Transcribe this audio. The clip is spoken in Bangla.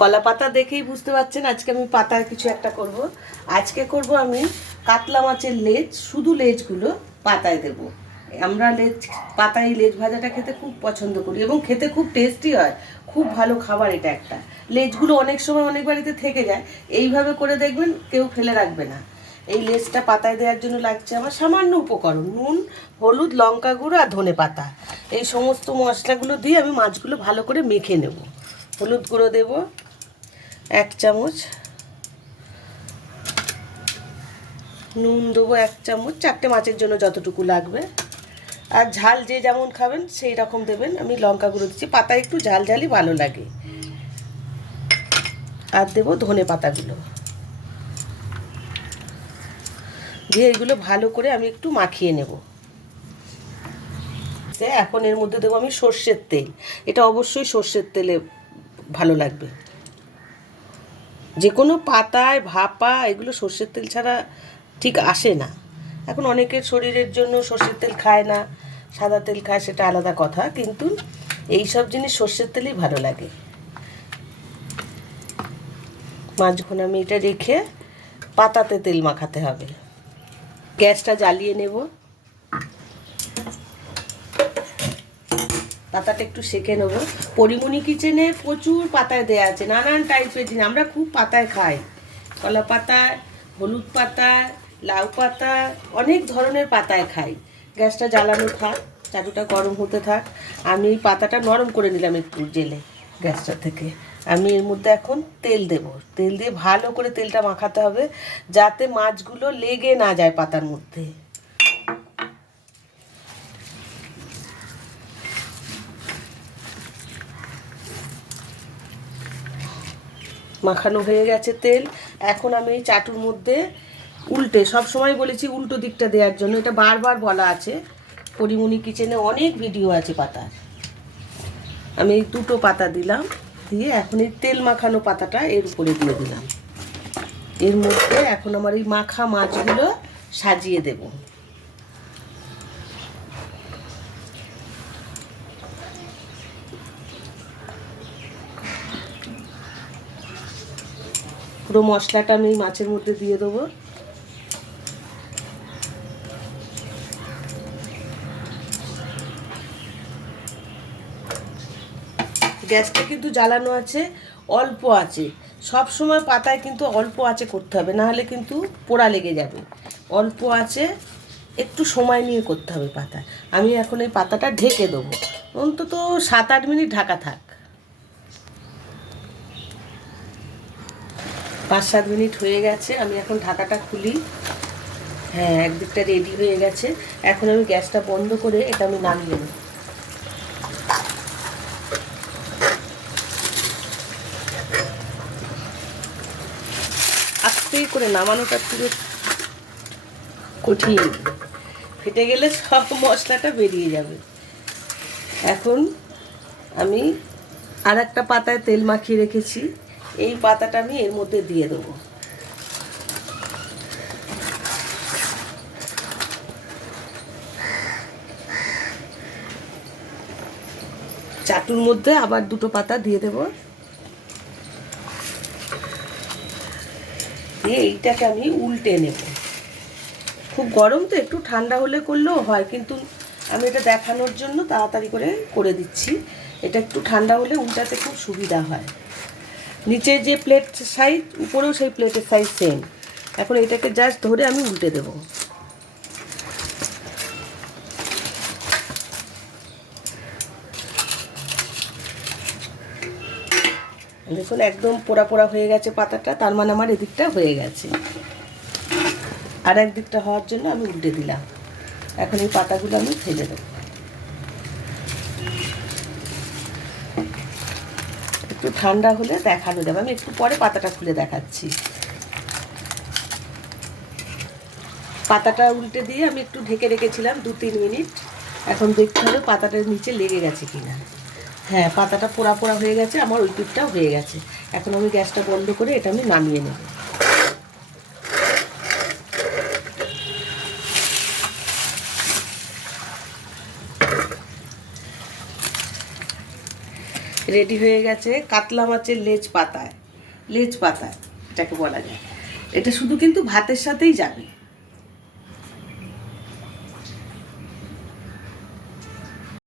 কলা পাতা দেখেই বুঝতে পারছেন, আজকে আমি পাতার কিছু একটা করব। আজকে করব আমি কাতলা মাছের লেজ, শুধু লেজগুলো পাতায় দেব। আমরা লেজ, পাতায় লেজ ভাজাটা খেতে খুব পছন্দ করি এবং খেতে খুব টেস্টি হয়। খুব ভালো খাবার এটা একটা। লেজগুলো অনেক সময় অনেক বাড়িতে থেকে যায়, এইভাবে করে দেখবেন কেউ ফেলে রাখবে না। এই লেজটা পাতায় দেওয়ার জন্য লাগছে আমার সামান্য উপকরণ, নুন, হলুদ, লঙ্কা গুঁড়ো আর ধনে পাতা। এই সমস্ত মশলাগুলো দিয়ে আমি মাছগুলো ভালো করে মেখে নেব। হলুদ গুঁড়ো দেব এক চামচ। নুন দেবো এক চামচ, চারটে মাছের জন্য যতটুকু লাগবে। আর ঝাল যে যেমন খাবেন, সেই রকম দেবেন। আমি লঙ্কা গুঁড়ো দিচ্ছি, পাতা একটু ঝাল ঝালই ভালো লাগে। আর দেবো ধনে পাতাগুলো। দিয়ে এগুলো ভালো করে আমি একটু মাখিয়ে নেব। এখন এর মধ্যে দেবো আমি সর্ষের তেল। এটা অবশ্যই সর্ষের তেলে ভালো লাগবে। যে কোনো পাতায়, ভাপা, এগুলো সর্ষের তেল ছাড়া ঠিক আসে না। এখন অনেকের শরীরের জন্য সর্ষের তেল খায় না, সাদা তেল খায় সেটা আলাদা কথা, কিন্তু এই সব জিনিস সর্ষের তেলই ভালো লাগে। মাঝখানে আমি এটা রেখে পাতাতে তেল মাখাতে হবে। গ্যাসটা জ্বালিয়ে নেব। পাতাটা একটু সেকে নেব। পরিমণি কিচেনে প্রচুর পাতায় দেওয়া আছে, নানান টাইপের জিনিস। আমরা খুব পাতায় খাই। কলা পাতায় হলুদ পাতায় লাউ পাতা, অনেক ধরনের পাতায় খাই। গ্যাসটা জ্বালানো থাক, চাটুটা গরম হতে থাক। আমি এই পাতাটা নরম করে নিলাম একটু জেলে গ্যাসটা থেকে। আমি এর মধ্যে এখন তেল দেব। তেল দিয়ে ভালো করে তেলটা মাখাতে হবে, যাতে মাছগুলো লেগে না যায় পাতার মধ্যে। মাখানো হয়ে গেছে তেল। এখন আমি এই চাটুর মধ্যে উল্টে, সব সময় বলেছি উল্টো দিকটা দেওয়ার জন্য, এটা বারবার বলা আছে। পরিমণি কিচেনে অনেক ভিডিও আছে পাতার আমি এই দুটো পাতা দিলাম, দিয়ে এখন এই তেল মাখানো পাতাটা এর উপরে দিয়ে দিলাম। এর মধ্যে এখন আমার এই মাখা মাছগুলো সাজিয়ে দেব। পুরো মশলাটা আমি মাছের মধ্যে দিয়ে দেবো। গ্যাসটা কিন্তু জ্বালানো আছে, অল্প আছে। সব সময় পাতায় কিন্তু অল্প আছে করতে হবে, নাহলে কিন্তু পোড়া লেগে যাবে। অল্প আছে, একটু সময় নিয়ে করতে হবে পাতা আমি এখন এই পাতাটা ঢেকে দেবো। অন্তত সাত আট মিনিট ঢাকা থাক। পাঁচ সাত মিনিট হয়ে গেছে, আমি এখন ঢাকাটা খুলি। হ্যাঁ একদিকটা রেডি হয়ে গেছে। এখন আমি গ্যাসটা বন্ধ করে এটা আমি নামিয়ে নেব। আস্তেই করে নামানোটা পুরো কঠিন। ফেটে গেলে সব মশলাটা বেরিয়ে যাবে। এখন আমি আর একটা পাতায় তেল মাখিয়ে রেখেছি। এই পাতাটা আমি এর মধ্যে দিয়ে দেবো। চাটুর মধ্যে আবার দুটো পাতা দিয়ে দেবো। দিয়ে এইটাকে আমি উল্টে নেব। খুব গরম তো, একটু ঠান্ডা হলে করলেও হয়, কিন্তু আমি এটা দেখানোর জন্য তাড়াতাড়ি করে করে দিচ্ছি। এটা একটু ঠান্ডা হলে উল্টাতে খুব সুবিধা হয়। নিচে যে প্লেট সাইজ উপরেও সেই প্লেটের সাইজ সেম এখন এটাকে জাস্ট ধরে আমি উল্টে দেবো। দেখুন, একদম পোড়া পোড়া হয়ে গেছে পাতাটা, তার মানে আমার এদিকটা হয়ে গেছে। আর একদিকটা হওয়ার জন্য আমি উল্টে দিলাম। এখন এই পাতাগুলো আমি ফেলে দেবো। একটু ঠান্ডা হলে দেখানো যাবে। আমি একটু পরে পাতাটা খুলে দেখাচ্ছি। পাতাটা উল্টে দিয়ে আমি একটু ঢেকে রেখেছিলাম দু তিন মিনিট। এখন দেখতে হবে পাতাটার নিচে লেগে গেছে কিনা। হ্যাঁ পাতাটা পোড়া পোড়া হয়ে গেছে, আমার ওই পিঠটাও হয়ে গেছে। এখন আমি গ্যাসটা বন্ধ করে এটা আমি নামিয়ে নেব। রেডি হয়ে গেছে কাতলা মাছের লেজ পাতায় লেজ পাতায়, এটাকে বলা যায়। এটা শুধু কিন্তু ভাতের সাথেই যাবে।